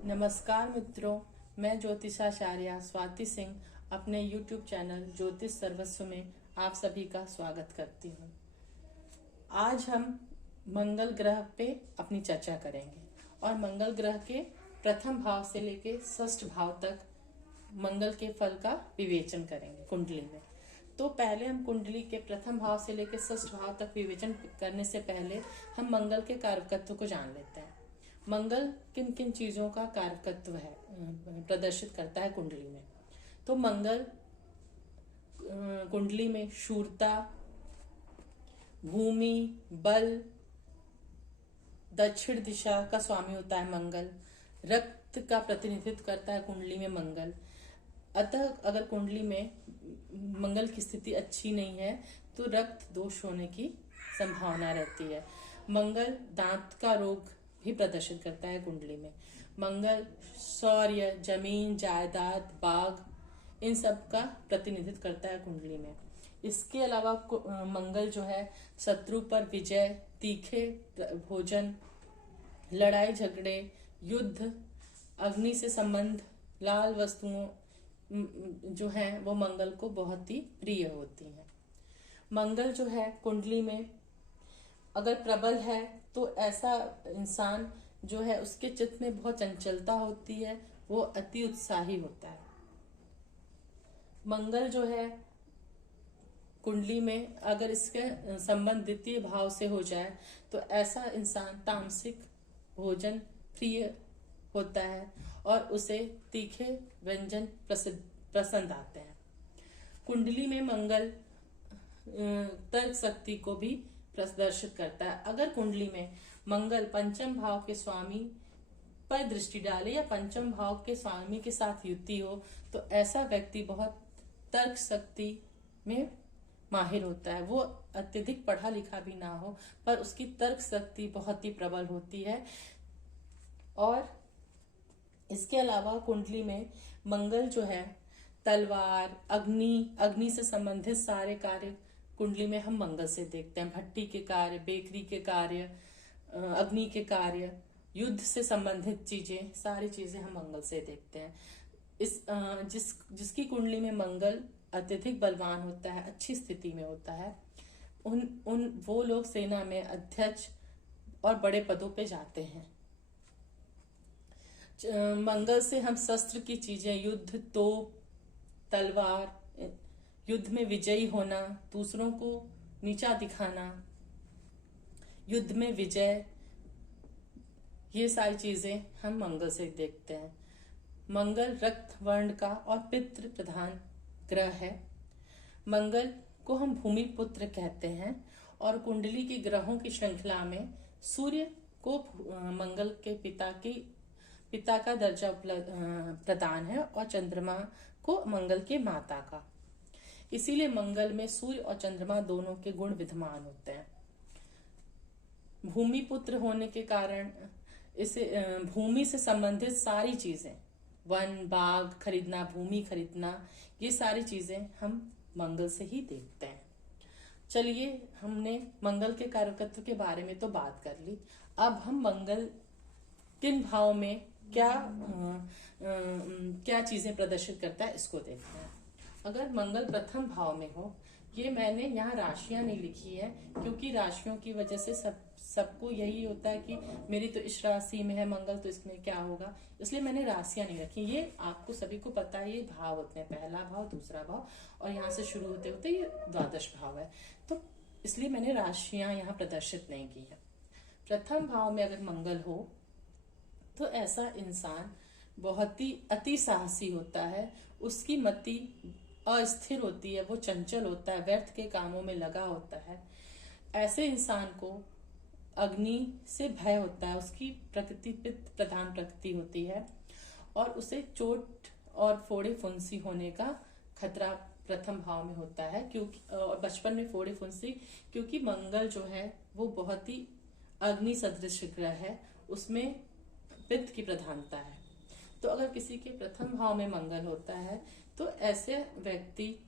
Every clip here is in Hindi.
नमस्कार मित्रों, मैं ज्योतिषाचार्य स्वाति सिंह अपने YouTube चैनल ज्योतिष सर्वस्व में आप सभी का स्वागत करती हूँ। आज हम मंगल ग्रह पे अपनी चर्चा करेंगे और मंगल ग्रह के प्रथम भाव से लेके षष्ठ भाव तक मंगल के फल का विवेचन करेंगे कुंडली में। तो पहले हम कुंडली के प्रथम भाव से लेकर षष्ठ भाव तक विवेचन करने से पहले हम मंगल के कारकत्व को जान लेते हैं। मंगल किन किन चीजों का कारकत्व है प्रदर्शित करता है कुंडली में। तो मंगल कुंडली में शूरता, भूमि, बल, दक्षिण दिशा का स्वामी होता है मंगल। रक्त का प्रतिनिधित्व करता है कुंडली में मंगल। अतः अगर कुंडली में मंगल की स्थिति अच्छी नहीं है तो रक्त दोष होने की संभावना रहती है। मंगल दांत का रोग भी प्रदर्शित करता है कुंडली में। मंगल शौर्य, जमीन, जायदाद, बाग, इन सब का प्रतिनिधित्व करता है कुंडली में। इसके अलावा मंगल जो है शत्रु पर विजय, तीखे भोजन, लड़ाई झगड़े, युद्ध, अग्नि से संबंध, लाल वस्तुओं जो है वो मंगल को बहुत ही प्रिय होती हैं। मंगल जो है कुंडली में अगर प्रबल है तो ऐसा इंसान जो है उसके चित्त में बहुत चंचलता होती है, वो अति उत्साही होता है। मंगल जो है कुंडली में अगर इसके संबंध द्वितीय भाव से हो जाए तो ऐसा इंसान तामसिक भोजन प्रिय होता है और उसे तीखे व्यंजन पसंद आते हैं। कुंडली में मंगल तर्क शक्ति को भी प्रदर्शित करता है। अगर कुंडली में मंगल पंचम भाव के स्वामी पर दृष्टि डाले या पंचम भाव के स्वामी के साथ युति हो तो ऐसा व्यक्ति बहुत तर्क शक्ति में माहिर होता है। वो अत्यधिक पढ़ा लिखा भी ना हो पर उसकी तर्क शक्ति बहुत ही प्रबल होती है। और इसके अलावा कुंडली में मंगल जो है तलवार, अग्नि से संबंधित सारे कार्य कुंडली में हम मंगल से देखते हैं। भट्टी के कार्य, बेकरी के कार्य, अग्नि के कार्य, युद्ध से संबंधित चीजें, सारी चीजें हम मंगल से देखते हैं। जिसकी कुंडली में मंगल अत्यधिक बलवान होता है, अच्छी स्थिति में होता है, वो लोग सेना में अध्यक्ष और बड़े पदों पे जाते हैं। मंगल से हम शस्त्र की चीजें, युद्ध, तोप, तलवार, युद्ध में विजयी होना, दूसरों को नीचा दिखाना, युद्ध में विजय, ये सारी चीजें हम मंगल से देखते हैं। मंगल रक्त वर्ण का और पितृ प्रधान ग्रह है। मंगल को हम भूमि पुत्र कहते हैं और कुंडली के ग्रहों की श्रृंखला में सूर्य को मंगल के पिता का दर्जा प्रदान है और चंद्रमा को मंगल के माता का। इसीलिए मंगल में सूर्य और चंद्रमा दोनों के गुण विद्यमान होते हैं। भूमि पुत्र होने के कारण इसे भूमि से संबंधित सारी चीजें, वन बाग खरीदना, भूमि खरीदना, ये सारी चीजें हम मंगल से ही देखते हैं। चलिए, हमने मंगल के कारकत्व के बारे में तो बात कर ली। अब हम मंगल किन भाव में क्या चीजें प्रदर्शित करता है इसको देखते हैं। अगर मंगल प्रथम भाव में हो, ये मैंने यहाँ राशियां नहीं लिखी है क्योंकि राशियों की वजह से सबको यही होता है कि मेरी तो इस राशि में है मंगल तो इसमें क्या होगा, इसलिए मैंने राशियां नहीं रखी। ये आपको सभी को पता है, ये भाव होते हैं, पहला भाव, दूसरा भाव और यहाँ से शुरू होते होते ये द्वादश भाव है, तो इसलिए मैंने राशियां यहाँ प्रदर्शित नहीं की है। प्रथम भाव में अगर मंगल हो तो ऐसा इंसान बहुत ही अति साहसी होता है, उसकी मति अस्थिर होती है, वो चंचल होता है, व्यर्थ के कामों में लगा होता है। ऐसे इंसान को अग्नि से भय होता है, उसकी प्रकृति पित्त प्रधान प्रकृति होती है और उसे चोट और फोड़े फुंसी होने का खतरा प्रथम भाव में होता है, क्योंकि बचपन में फोड़े फुंसी, क्योंकि मंगल जो है वो बहुत ही अग्नि सदृश ग्रह है, उसमें पित्त की प्रधानता है। तो अगर किसी के प्रथम भाव में मंगल होता है तो ऐसे व्यक्ति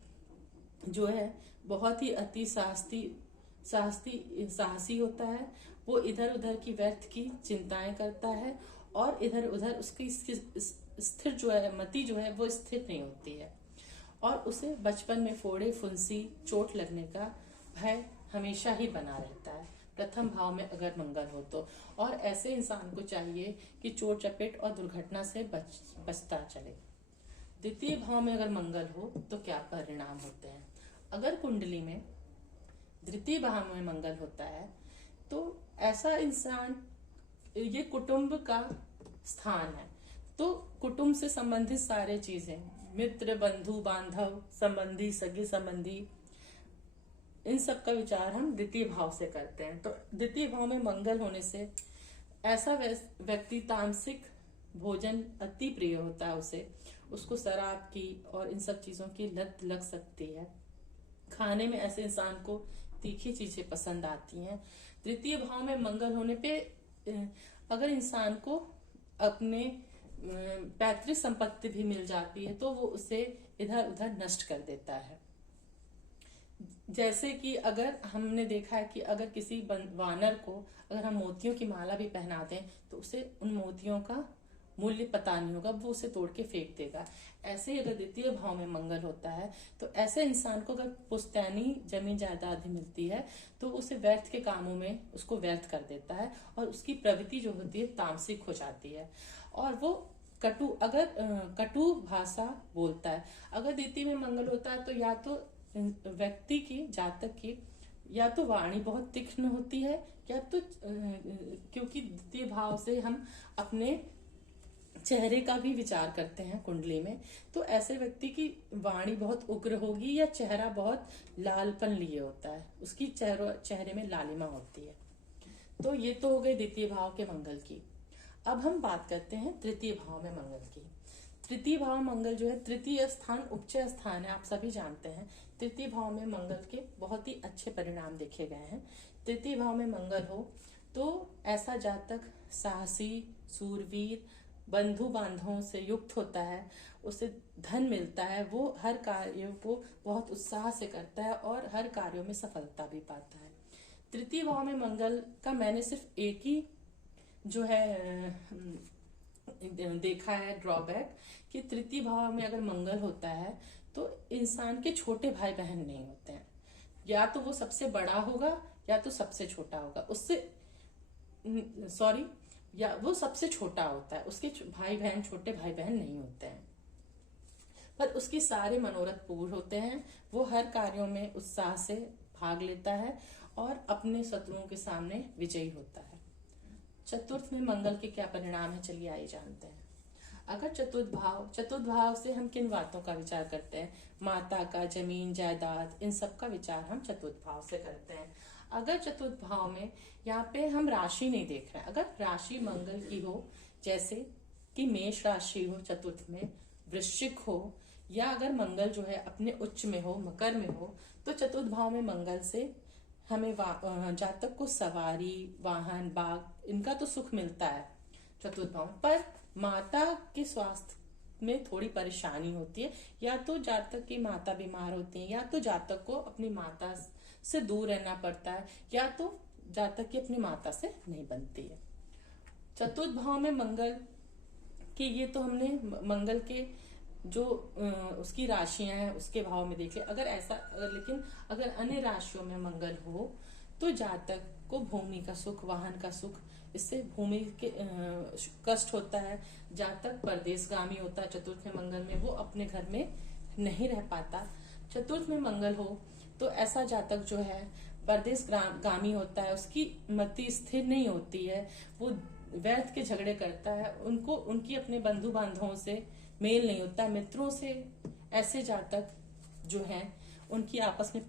जो है बहुत ही अति साहसी होता है। वो इधर उधर की व्यर्थ की चिंताएं करता है और इधर उधर उसकी स्थिर जो है मति जो है वो स्थिर नहीं होती है, और उसे बचपन में फोड़े फुंसी चोट लगने का भय हमेशा ही बना रहता है प्रथम भाव में अगर मंगल हो तो। और ऐसे इंसान को चाहिए कि चोट चपेट और दुर्घटना से बचता चले। द्वितीय भाव में अगर मंगल हो तो क्या परिणाम होते हैं? अगर कुंडली में द्वितीय भाव में मंगल होता है तो ऐसा इंसान, ये कुटुंब का स्थान है, तो कुटुंब से संबंधित सारे चीजें, मित्र बंधु बांधव संबंधी सगी संबंधी, इन सब का विचार हम द्वितीय भाव से करते हैं। तो द्वितीय भाव में मंगल होने से ऐसा व्यक्ति तामसिक भोजन अति प्रिय होता है, उसको शराब की और इन सब चीजों की लत लग सकती है। खाने में ऐसे इंसान को तीखी चीजें पसंद आती हैं। तृतीय भाव में मंगल होने पे अगर इंसान को अपने पैतृक संपत्ति भी मिल जाती है तो वो उसे इधर उधर नष्ट कर देता है। जैसे कि अगर हमने देखा है कि अगर किसी वानर को अगर हम मोतियों की माला भी पहना दें तो उसे उन मोतियों का मूल्य पता नहीं होगा, वो उसे तोड़ के फेंक देगा। ऐसे ही अगर द्वितीय भाव में मंगल होता है तो ऐसे इंसान को अगर पुश्तैनी जमीन जायदाद मिलती है तो उसे व्यर्थ के कामों में उसको व्यर्थ कर देता है और उसकी प्रवृत्ति जो होती है तामसिक हो जाती है और वो कटु भाषा बोलता है। अगर द्वितीय में मंगल होता है तो या तो व्यक्ति की, जातक की, या तो वाणी बहुत तीक्ष्ण होती है या तो क्योंकि द्वितीय भाव से हम अपने चेहरे का भी विचार करते हैं कुंडली में, तो ऐसे व्यक्ति की वाणी बहुत उग्र होगी या चेहरा बहुत लालपन लिए होता है, उसकी चेहरे में लालिमा होती है। तो ये तो हो गई द्वितीय भाव के मंगल की। अब हम बात करते हैं तृतीय भाव में मंगल की। तृतीय भाव मंगल जो है, तृतीय स्थान उपचय स्थान है, आप सभी जानते हैं। तृतीय भाव में मंगल के बहुत ही अच्छे परिणाम देखे गए हैं। तृतीय भाव में मंगल हो तो ऐसा जातक साहसी, सूरवीर, बंधु बांधवों से युक्त होता है, उसे धन मिलता है, वो हर कार्यों को बहुत उत्साह से करता है और हर कार्यों में सफलता भी पाता है। तृतीय भाव में मंगल का मैंने सिर्फ एक ही जो है देखा है ड्रॉबैक, कि तृतीय भाव में अगर मंगल होता है तो इंसान के छोटे भाई बहन नहीं होते हैं, या तो वो सबसे बड़ा होगा या तो सबसे छोटा होगा, या वो सबसे छोटा होता है, उसके भाई बहन, छोटे भाई बहन नहीं होते हैं, पर उसके सारे मनोरथ पूर्ण होते हैं। वो हर कार्यों में उत्साह से भाग लेता है और अपने शत्रुओं के सामने विजयी होता है। चतुर्थ में मंगल के क्या परिणाम है, चलिए आइए जानते हैं। अगर चतुर्थ भाव से हम किन बातों का विचार करते हैं? माता का, जमीन जायदाद, इन सब का विचार हम चतुर्थ भाव से करते हैं। अगर चतुर्थ भाव में यहाँ पे हम राशि नहीं देख रहे हैं, अगर राशि मंगल की हो, जैसे कि मेष राशि हो चतुर्थ में, वृश्चिक हो, या अगर मंगल जो है अपने उच्च में हो, मकर में हो, तो चतुर्थ भाव में मंगल से हमें जातक को सवारी, वाहन, बाग, इनका तो सुख मिलता है चतुर्थ भाव में, पर माता के स्वास्थ्य में थोड़ी परेशानी होती है, या तो जातक की माता बीमार होती है, या तो जातक को अपनी माता से दूर रहना पड़ता है, या तो जातक की अपनी माता से नहीं बनती है। चतुर्थ भाव में मंगल की, ये तो हमने मंगल के जो उसकी राशियां हैं उसके भाव में देख लिया। लेकिन अगर अन्य राशियों में मंगल हो तो जातक को भूमि का सुख, वाहन का सुख, इससे भूमि के कष्ट होता है। जातक परदेशगामी होता है चतुर्थ में मंगल में, वो अपने घर में नहीं रह पाता। चतुर्थ में मंगल हो तो ऐसा जातक जो है परदेश गामी होता है, उसकी मति स्थिर नहीं होती है, वो व्यर्थ के झगड़े करता है, उनकी अपने बंधु बांधवों से मेल नहीं होता, मित्रों से ऐसे जातक जो हैं उनकी आपस में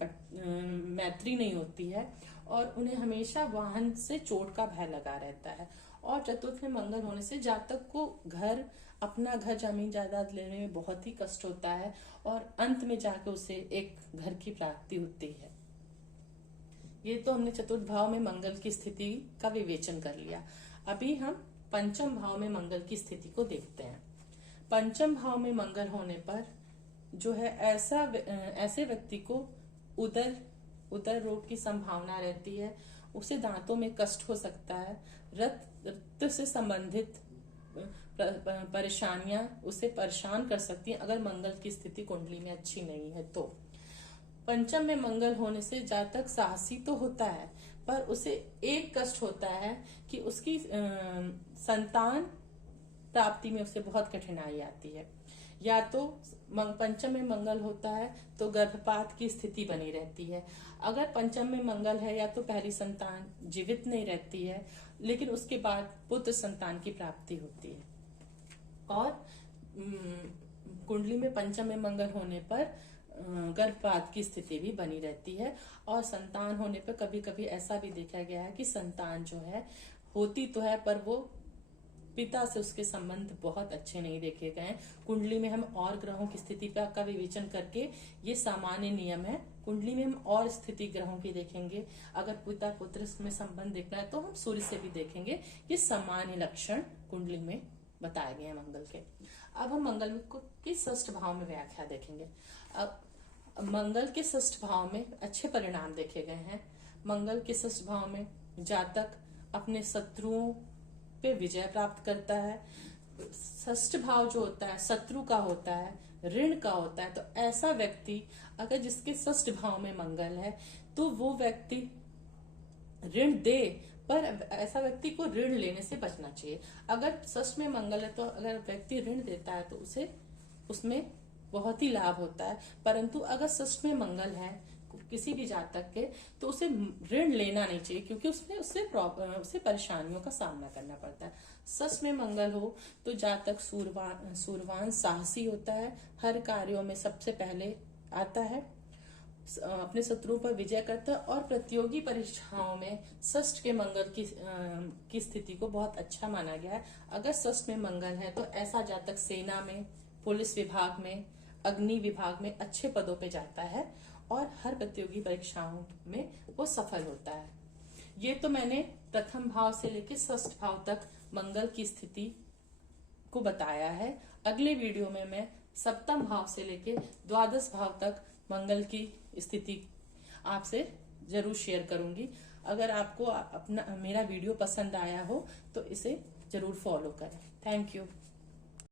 मैत्री नहीं होती है और उन्हें हमेशा वाहन से चोट का भय लगा रहता है। और चतुर्थ में मंगल होने से जातक को अपना घर, जमीन जायदाद लेने में बहुत ही कष्ट होता है और अंत में जाके उसे एक घर की प्राप्ति होती है। ये तो हमने चतुर्थ भाव में मंगल की स्थिति का विवेचन कर लिया। अभी हम पंचम भाव में मंगल की स्थिति को देखते हैं। पंचम भाव में मंगल होने पर जो है ऐसे व्यक्ति को उदर रोग की संभावना रहती है, उसे दांतों में कष्ट हो सकता है, रक्त से संबंधित परेशानियां उसे परेशान कर सकती हैं अगर मंगल की स्थिति कुंडली में अच्छी नहीं है तो। पंचम में मंगल होने से जातक साहसी तो होता है, पर उसे एक कष्ट होता है कि उसकी संतान प्राप्ति में उसे बहुत कठिनाई आती है। या तो पंचम में मंगल होता है तो गर्भपात की स्थिति बनी रहती है। अगर पंचम में मंगल है या तो पहली संतान जीवित नहीं रहती है, लेकिन उसके बाद पुत्र संतान की प्राप्ति होती है। और कुंडली में पंचम में मंगल होने पर गर्भपात की स्थिति भी बनी रहती है। और संतान होने पर कभी कभी ऐसा भी देखा गया है कि संतान जो है होती तो है, पर वो पिता से उसके संबंध बहुत अच्छे नहीं देखे गए हैं। कुंडली में हम और ग्रहों की स्थिति का विवेचन करके, ये सामान्य नियम है, कुंडली में हम और स्थिति ग्रहों की देखेंगे। अगर पिता पुत्र में संबंध देखना है तो हम सूर्य से भी देखेंगे। ये सामान्य लक्षण कुंडली में बताए गए हैं मंगल के। अब हम मंगल के षष्ठ भाव में व्याख्या देखेंगे। अब मंगल के षष्ठ भाव में अच्छे परिणाम देखे गए हैं। मंगल के षष्ठ भाव में जातक अपने शत्रुओं पे विजय प्राप्त करता है। षष्ठ भाव जो होता है शत्रु का होता है, ऋण का होता है। तो ऐसा व्यक्ति अगर जिसके षष्ठ भाव में मंगल है तो वो व्यक्ति ऋण दे, पर ऐसा व्यक्ति को ऋण लेने से बचना चाहिए। अगर षष्ठ में मंगल है तो अगर व्यक्ति ऋण देता है तो उसे उसमें बहुत ही लाभ होता है। परंतु अगर षष्ठ में मंगल है किसी भी जातक के तो उसे ऋण लेना नहीं चाहिए, क्योंकि उससे परेशानियों का सामना करना पड़ता है। षष्ठ में मंगल हो तो जातक सूरवान साहसी होता है, हर कार्यों में सबसे पहले आता है, अपने शत्रुओं पर विजय करता है। और प्रतियोगी परीक्षाओं में षष्ठ के मंगल की स्थिति को बहुत अच्छा माना गया है। अगर षष्ठ में मंगल है तो ऐसा जातक सेना में, पुलिस विभाग में, अग्नि विभाग में अच्छे पदों पे जाता है और हर प्रतियोगी परीक्षाओं में वो सफल होता है। ये तो मैंने प्रथम भाव से लेकर षष्ठ भाव तक मंगल की स्थिति को बताया है। अगले वीडियो में मैं सप्तम भाव से लेकर द्वादश भाव तक मंगल की स्थिति आपसे जरूर शेयर करूंगी। अगर आपको मेरा वीडियो पसंद आया हो तो इसे जरूर फॉलो करें। Thank you.